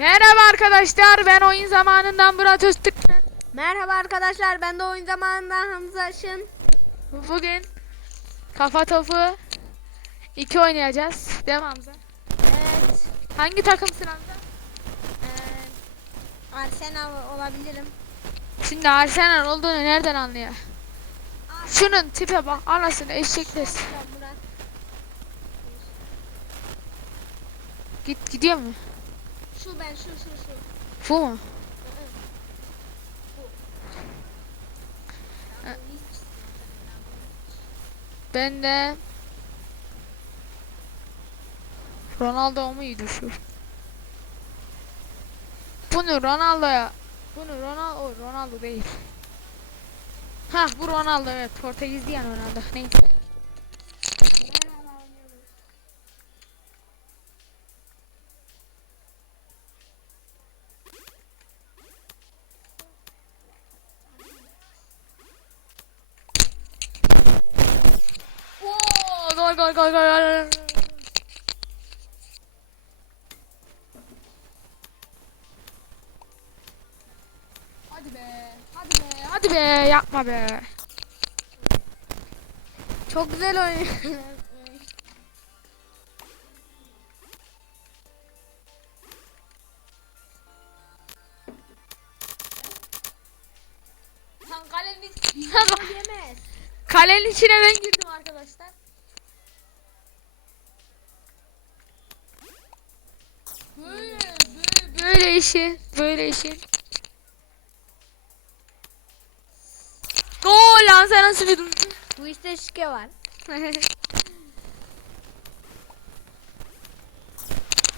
Merhaba arkadaşlar ben oyun zamanından Murat Öztürk. Merhaba arkadaşlar ben de oyun zamanından Hamza Aşın. Bugün kafa topu 2 oynayacağız. Değil mi Hamza? Evet. Hangi takımsın Hamza? Ee, Arsenal olabilirim. Şimdi Arsenal olduğunu nereden anlıyor? Aa, Şunun tipe bak anasını Murat. Git gidiyor mu? Şu ben şu şu şu. Bu mu? Ben de Ronaldo muydu şu? Bunu Ronaldo'ya Bunu Ronaldo o Ronaldo değil. Ha bu Ronaldo evet Portekizli yani Ronaldo. Neyse. Gol gol gol gol. Hadi be. Hadi be. Hadi be. Yapma be. Çok güzel Yemez. Kalenin içine ben girdim işi böyle işi. Gol lan sen nasıl bir? Bu işte şike var.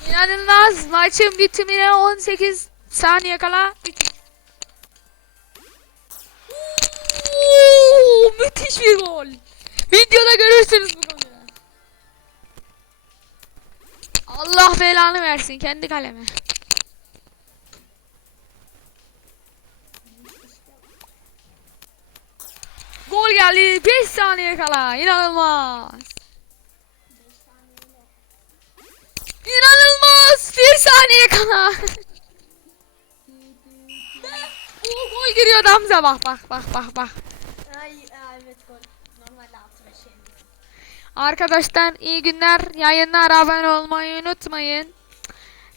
İnanılmaz maçın bitimine 18 saniye kala bitiş. Oo, müthiş bir gol. Videoda görürsünüz bu golü. Allah belanı versin kendi kaleme. Gol geldi 5 saniye kala. İnanılmaz. İnanılmaz. Bir saniye kala. o gol giriyor Hamza bak bak bak bak bak. Ay, evet gol. Normalde 6 5. Arkadaşlar iyi günler. Yayınlara abone olmayı unutmayın.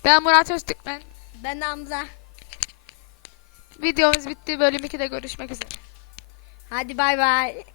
Ben Murat Öztürkmen. Ben Hamza. Videomuz bitti. Bölüm 2'de görüşmek üzere. Hadi bay bay.